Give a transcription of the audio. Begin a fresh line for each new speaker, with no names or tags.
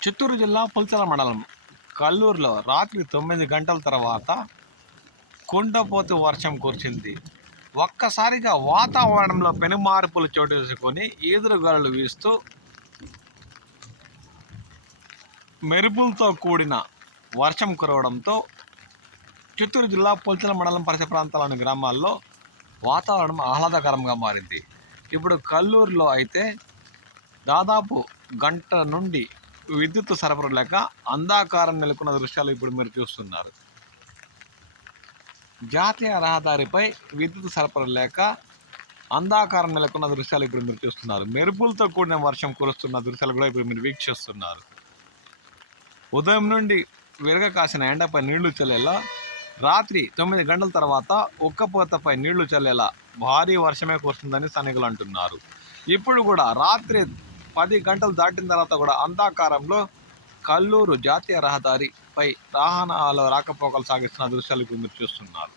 చిత్తూరు జిల్లా పుల్చల మండలం కల్లూరులో రాత్రి తొమ్మిది గంటల తర్వాత కుండపోతు వర్షం కురిచింది ఒక్కసారిగా వాతావరణంలో పెనుమార్పులు చోటు చేసుకొని ఈదురుగాలులు వీస్తూ మెరుపులతో కూడిన వర్షం కురవడంతో చిత్తూరు జిల్లా పుల్చల మండలం పరిసర ప్రాంతాలోని గ్రామాల్లో వాతావరణం ఆహ్లాదకరంగా మారింది. ఇప్పుడు కల్లూరులో అయితే దాదాపు గంట నుండి విద్యుత్ సరఫరా లేక అంధాకారం నెలకొన్న దృశ్యాలు ఇప్పుడు మీరు చూస్తున్నారు. జాతీయ రహదారిపై విద్యుత్ సరఫరా లేక అంధాకారం నెలకొన్న దృశ్యాలు ఇప్పుడు మీరు చూస్తున్నారు. మెరుపులతో కూడిన వర్షం కురుస్తున్న దృశ్యాలు కూడా ఇప్పుడు మీరు వీక్షిస్తున్నారు. ఉదయం నుండి విరగ కాసిన ఎండపై నీళ్ళు చల్లేలా రాత్రి తొమ్మిది గంటల తర్వాత ఉక్కపోతపై నీళ్ళు చల్లేలా భారీ వర్షమే కురుస్తుందని స్థానికులు అంటున్నారు. ఇప్పుడు కూడా రాత్రి పది గంటలు దాటిన తర్వాత కూడా అంధాకారంలో కల్లూరు జాతీయ రహదారిపై వాహనాల రాకపోకలు సాగిస్తున్న దృశ్యాలు మీరు చూస్తున్నారు.